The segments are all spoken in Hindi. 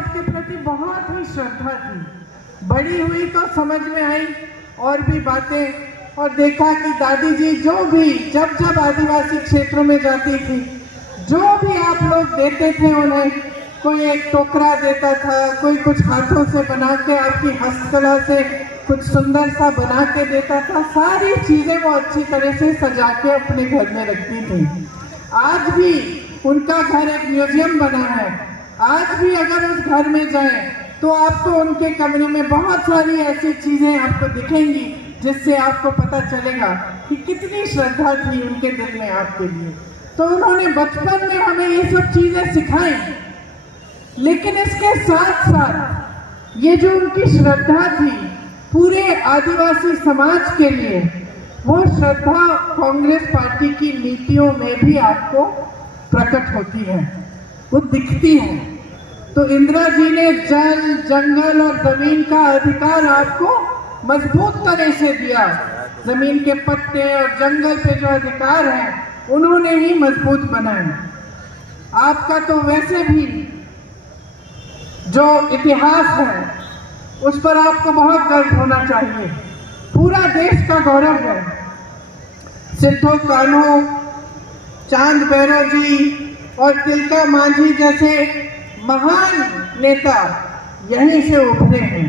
आपके प्रति बहुत ही श्रद्धा थी। बड़ी हुई तो समझ में आई और भी बातें, और देखा कि दादी जी जो भी जब आदिवासी क्षेत्रों में जाती थी, जो भी आप लोग देते थे उन्हें, कोई एक टोकरा देता था, कोई कुछ हाथों से बना के आपकी हस्तकला से कुछ सुंदर सा बना के देता था, सारी चीजें वो अच्छी तरह से सजा के अपने घर में रखती थी। आज भी उनका घर एक म्यूजियम बना है। आज भी अगर उस घर में जाएं तो आपको उनके कमरे में बहुत सारी ऐसी चीजें आपको दिखेंगी जिससे आपको पता चलेगा कि कितनी श्रद्धा थी उनके दिल में आपके लिए। तो उन्होंने बचपन में हमें ये सब चीजें सिखाई, लेकिन इसके साथ साथ ये जो उनकी श्रद्धा थी पूरे आदिवासी समाज के लिए, वो श्रद्धा कांग्रेस पार्टी की नीतियों में भी आपको प्रकट होती है, वो दिखती है। तो इंदिरा जी ने जल, जंगल और जमीन का अधिकार आपको मजबूत तरह से दिया। जमीन के पट्टे और जंगल पे जो अधिकार है उन्होंने ही मजबूत बनाए। आपका तो वैसे भी जो इतिहास है उस पर आपको बहुत गर्व होना चाहिए। पूरा देश का गौरव है। सिद्धो कान्हू, चांद भैरव जी और तिलका मांझी जैसे महान नेता यहीं से उभरे हैं।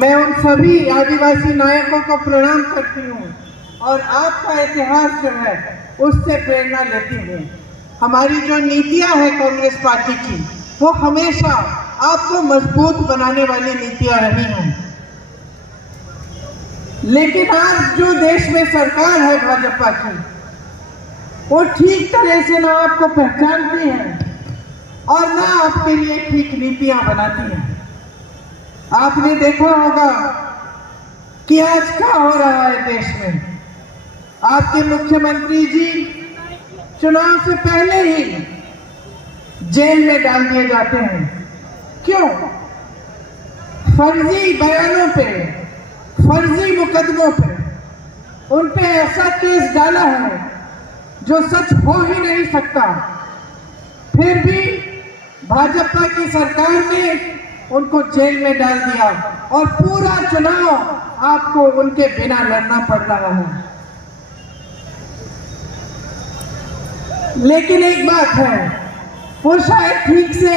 मैं उन सभी आदिवासी नायकों को प्रणाम करती हूँ और आपका इतिहास जो है उससे प्रेरणा लेती हूँ। हमारी जो नीतियाँ हैं कांग्रेस पार्टी की, वो हमेशा आपको मजबूत बनाने वाली नीतियाँ रही हैं। लेकिन आज जो देश में सरकार है भाजपा की, वो ठीक तरह से ना आपको पहचानती है और ना आपके लिए ठीक नीतियां बनाती है। आपने देखा होगा कि आज क्या हो रहा है देश में। आपके मुख्यमंत्री जी चुनाव से पहले ही जेल में डाल दिए जाते हैं। क्यों? फर्जी बयानों पे, फर्जी मुकदमों पे उन पे ऐसा केस डाला है जो सच हो ही नहीं सकता। फिर भी भाजपा की सरकार ने उनको जेल में डाल दिया और पूरा चुनाव आपको उनके बिना लड़ना पड़ रहा है। लेकिन एक बात है, वो शायद ठीक से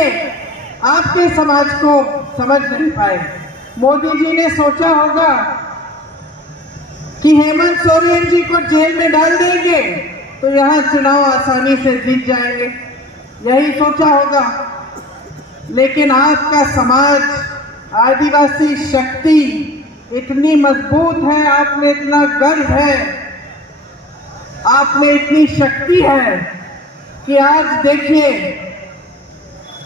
आपके समाज को समझ नहीं पाए। मोदी जी ने सोचा होगा कि हेमंत सोरेन जी को जेल में डाल देंगे तो यहाँ चुनाव आसानी से जीत जाएंगे, यही सोचा होगा। लेकिन आपका समाज, आदिवासी शक्ति इतनी मजबूत है, आप में इतना गर्व है, आप में इतनी शक्ति है कि आज देखिए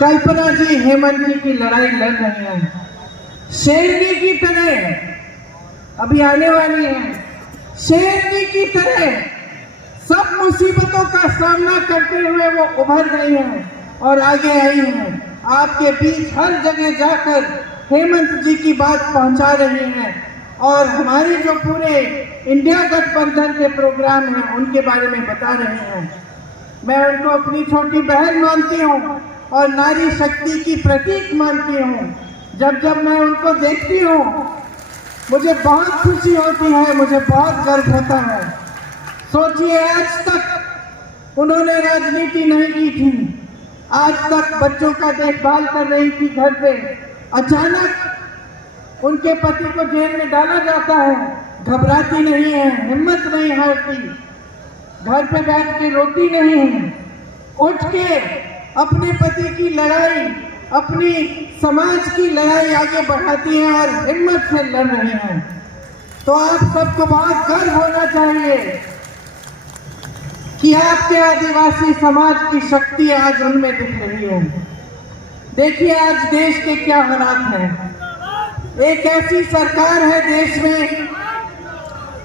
कल्पना जी हेमंत जी की लड़ाई लड़ रही हैं। शेरनी की तरह अभी आने वाली है, शेरनी की तरह सब मुसीबतों का सामना करते हुए वो उभर गई हैं और आगे आई हैं। आपके बीच हर जगह जाकर हेमंत जी की बात पहुंचा रही हैं और हमारी जो पूरे इंडिया गठबंधन के प्रोग्राम हैं उनके बारे में बता रही हैं। मैं उनको अपनी छोटी बहन मानती हूँ और नारी शक्ति की प्रतीक मानती हूँ। जब मैं उनको देखती हूँ मुझे बहुत खुशी होती है, मुझे बहुत गर्व होता है। सोचिए, आज तक उन्होंने राजनीति नहीं की थी, आज तक बच्चों का देखभाल कर रही थी घर पे। अचानक उनके पति को जेल में डाला जाता है, घबराती नहीं है, हिम्मत नहीं हारती, घर पे बैठ के रोती नहीं है, उठ के अपने पति की लड़ाई, अपनी समाज की लड़ाई आगे बढ़ाती हैं और हिम्मत से लड़ रही हैं। तो आप सबको बहुत गर्व होना चाहिए कि आपके आदिवासी समाज की शक्ति आज उनमें दिख रही है। देखिए आज देश के क्या हालात हैं। एक ऐसी सरकार है देश में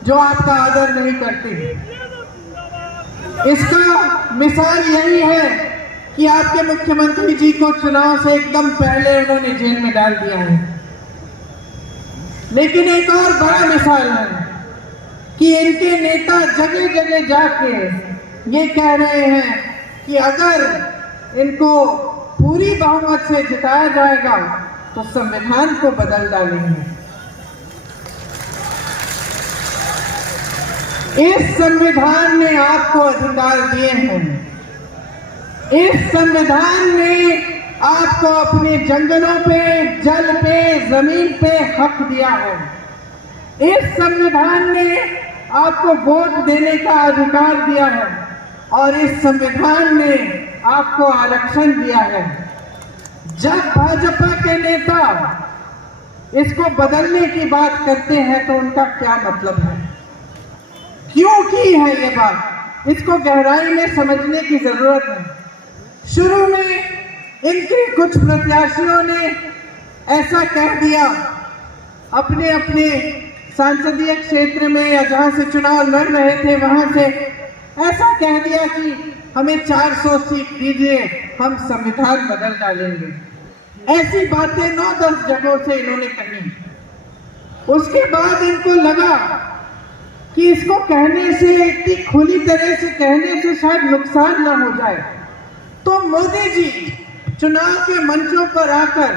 जो आपका आदर नहीं करती। इसका मिसाल यही है कि आपके मुख्यमंत्री जी को चुनाव से एकदम पहले उन्होंने जेल में डाल दिया है। लेकिन एक और बड़ा मिसाल है कि इनके नेता जगह जगह जाके ये कह रहे हैं कि अगर इनको पूरी बहुमत से जिताया जाएगा तो संविधान को बदल डालेंगे। इस संविधान ने आपको अधिकार दिए हैं। इस संविधान ने आपको अपने जंगलों पे, जल पे, जमीन पे हक दिया है। इस संविधान ने आपको वोट देने का अधिकार दिया है और इस संविधान ने आपको आरक्षण दिया है। जब भाजपा के नेता इसको बदलने की बात करते हैं तो उनका क्या मतलब है, क्यों की है ये बात, इसको गहराई में समझने की जरूरत है। शुरू में इनके कुछ प्रत्याशियों ने ऐसा कह दिया अपने अपने संसदीय क्षेत्र में या जहां से चुनाव लड़ रहे थे वहां से ऐसा कह दिया कि हमें 400 सीट दीजिए, हम संविधान बदल डालेंगे। ऐसी बातें 9-10 जगहों से इन्होंने कही। उसके बाद इनको लगा कि इसको कहने से, इतनी खुली तरह से कहने से शायद नुकसान ना हो जाए, तो मोदी जी चुनाव के मंचों पर आकर